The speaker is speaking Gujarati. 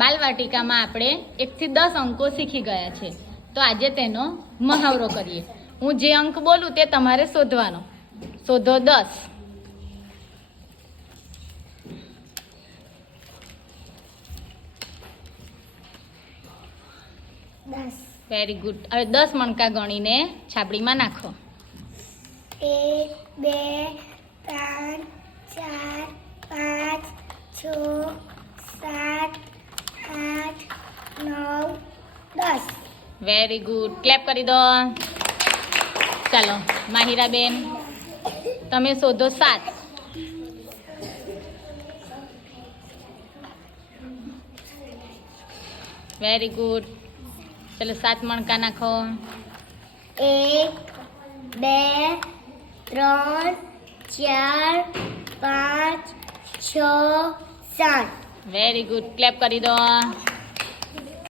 બાલવાટિકામાં આપણે એકથી દસ અંકો શીખી ગયા છે. તો આજે તેનો મહાવરો કરીએ. હું જે અંક બોલું તે તમારે શોધવાનો. શોધો દસ. વેરી ગુડ હવે દસ મણકા ગણીને છાપડીમાં નાખો. એક બે ત્રણ ચાર પાંચ છ સાત આઠ નવ દસ વેરી ગુડ ક્લેપ કરી દો. ચાલો માહિરાબેન તમે શોધો સાત. વેરી ગુડ ચલો સાત મણકા નાખો. એક બે ત્રણ ચાર પાંચ છ સાત. વેરી ગુડ ક્લેપ કરી દો.